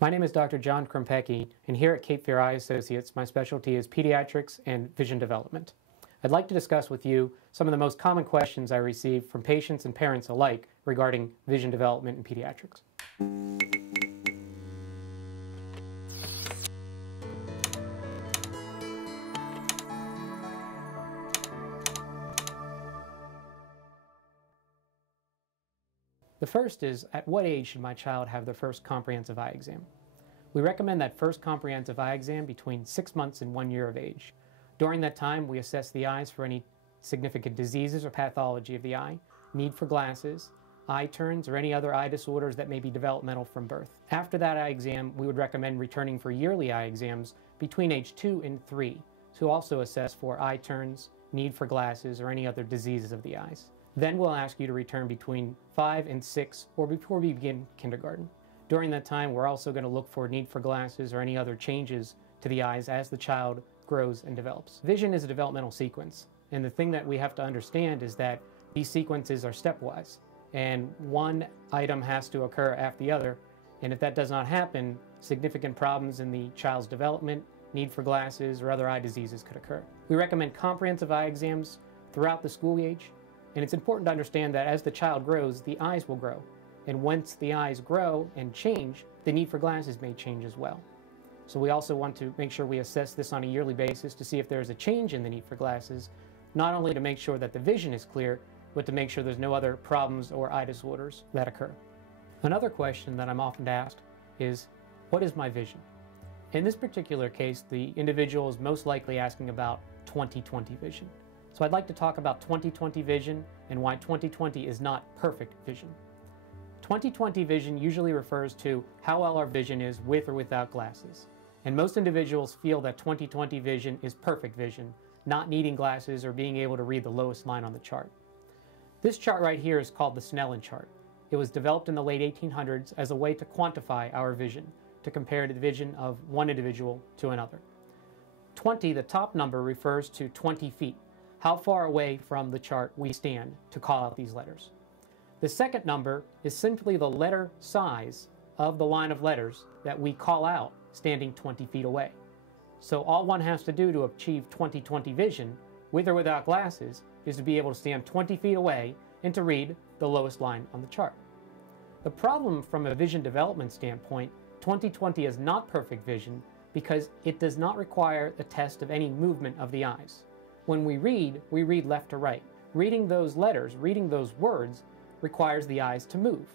My name is Dr. John Krempecki, and here at Cape Fear Eye Associates, my specialty is pediatrics and vision development. I'd like to discuss with you some of the most common questions I receive from patients and parents alike regarding vision development in pediatrics. The first is, at what age should my child have their first comprehensive eye exam? We recommend that first comprehensive eye exam between 6 months and 1 year of age. During that time, we assess the eyes for any significant diseases or pathology of the eye, need for glasses, eye turns, or any other eye disorders that may be developmental from birth. After that eye exam, we would recommend returning for yearly eye exams between age 2 and 3 to also assess for eye turns, need for glasses, or any other diseases of the eyes. Then we'll ask you to return between 5 and 6 or before we begin kindergarten. During that time, we're also going to look for need for glasses or any other changes to the eyes as the child grows and develops. Vision is a developmental sequence, and the thing that we have to understand is that these sequences are stepwise, and one item has to occur after the other, and if that does not happen, significant problems in the child's development, need for glasses, or other eye diseases could occur. We recommend comprehensive eye exams throughout the school age. And it's important to understand that as the child grows, the eyes will grow. And once the eyes grow and change, the need for glasses may change as well. So we also want to make sure we assess this on a yearly basis to see if there's a change in the need for glasses, not only to make sure that the vision is clear, but to make sure there's no other problems or eye disorders that occur. Another question that I'm often asked is, what is my vision? In this particular case, the individual is most likely asking about 20/20 vision. So I'd like to talk about 20/20 vision and why 20/20 is not perfect vision. 20/20 vision usually refers to how well our vision is with or without glasses. And most individuals feel that 20/20 vision is perfect vision, not needing glasses or being able to read the lowest line on the chart. This chart right here is called the Snellen Chart. It was developed in the late 1800s as a way to quantify our vision, to compare the vision of one individual to another. 20, the top number, refers to 20 feet. How far away from the chart we stand to call out these letters. The second number is simply the letter size of the line of letters that we call out standing 20 feet away. So all one has to do to achieve 20/20 vision, with or without glasses, is to be able to stand 20 feet away and to read the lowest line on the chart. The problem from a vision development standpoint, 20/20 is not perfect vision because it does not require the test of any movement of the eyes. When we read left to right. Reading those letters, reading those words, requires the eyes to move.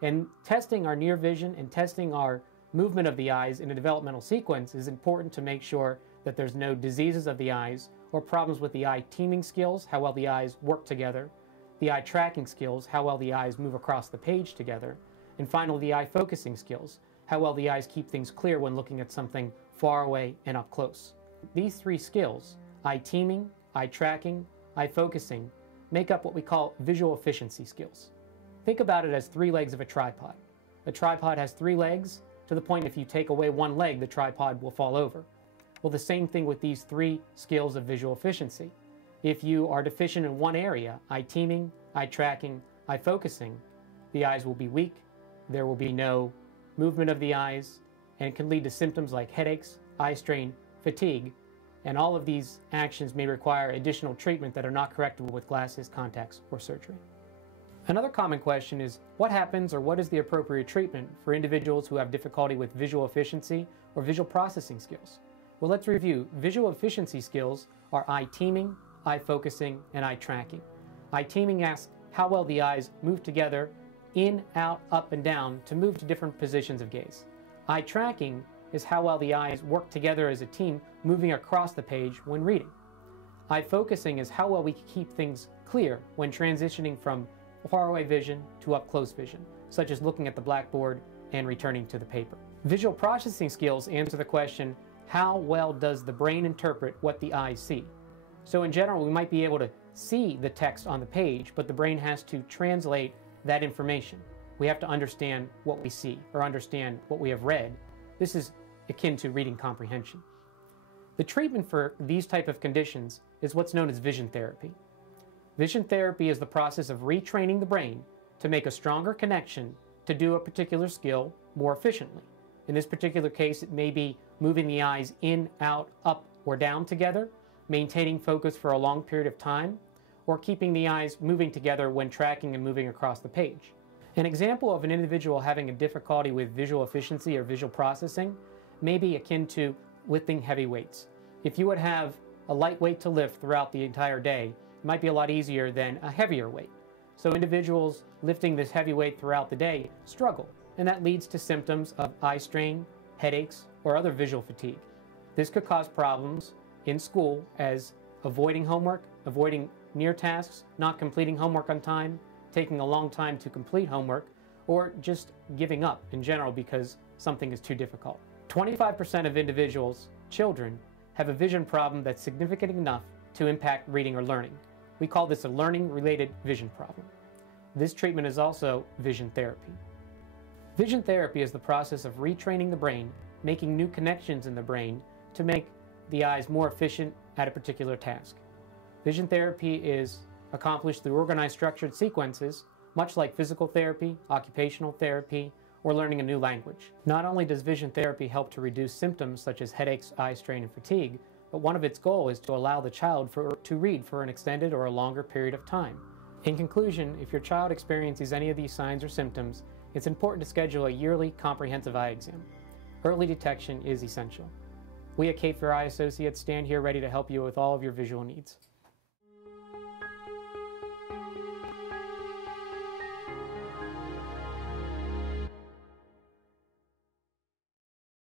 And testing our near vision and testing our movement of the eyes in a developmental sequence is important to make sure that there's no diseases of the eyes or problems with the eye teaming skills, how well the eyes work together, the eye tracking skills, how well the eyes move across the page together, and finally the eye focusing skills, how well the eyes keep things clear when looking at something far away and up close. These three skills, eye teaming, eye tracking, eye focusing, make up what we call visual efficiency skills. Think about it as 3 legs of a tripod. A tripod has 3 legs to the point if you take away one leg, the tripod will fall over. Well, the same thing with these 3 skills of visual efficiency. If you are deficient in one area, eye teaming, eye tracking, eye focusing, the eyes will be weak, there will be no movement of the eyes, and it can lead to symptoms like headaches, eye strain, fatigue, and all of these actions may require additional treatment that are not correctable with glasses, contacts, or surgery. Another common question is, what happens or what is the appropriate treatment for individuals who have difficulty with visual efficiency or visual processing skills? Well, let's review. Visual efficiency skills are eye teaming, eye focusing, and eye tracking. Eye teaming asks how well the eyes move together, in, out, up, and down to move to different positions of gaze. Eye tracking is how well the eyes work together as a team moving across the page when reading. Eye focusing is how well we keep things clear when transitioning from faraway vision to up-close vision, such as looking at the blackboard and returning to the paper. Visual processing skills answer the question, how well does the brain interpret what the eyes see? So in general, we might be able to see the text on the page, but the brain has to translate that information. We have to understand what we see or understand what we have read. This is akin to reading comprehension. The treatment for these type of conditions is what's known as vision therapy. Vision therapy is the process of retraining the brain to make a stronger connection to do a particular skill more efficiently. In this particular case, it may be moving the eyes in, out, up, or down together, maintaining focus for a long period of time, or keeping the eyes moving together when tracking and moving across the page. An example of an individual having a difficulty with visual efficiency or visual processing may be akin to lifting heavy weights. If you would have a light weight to lift throughout the entire day, it might be a lot easier than a heavier weight. So individuals lifting this heavy weight throughout the day struggle, and that leads to symptoms of eye strain, headaches, or other visual fatigue. This could cause problems in school as avoiding homework, avoiding near tasks, not completing homework on time, taking a long time to complete homework, or just giving up in general because something is too difficult. 25% of individuals, children, have a vision problem that's significant enough to impact reading or learning. We call this a learning-related vision problem. This treatment is also vision therapy. Vision therapy is the process of retraining the brain, making new connections in the brain to make the eyes more efficient at a particular task. Vision therapy is accomplished through organized structured sequences, much like physical therapy, occupational therapy, or learning a new language. Not only does vision therapy help to reduce symptoms such as headaches, eye strain, and fatigue, but one of its goals is to allow the child to read for an extended or a longer period of time. In conclusion, if your child experiences any of these signs or symptoms, it's important to schedule a yearly comprehensive eye exam. Early detection is essential. We at Cape Fear Eye Associates stand here ready to help you with all of your visual needs.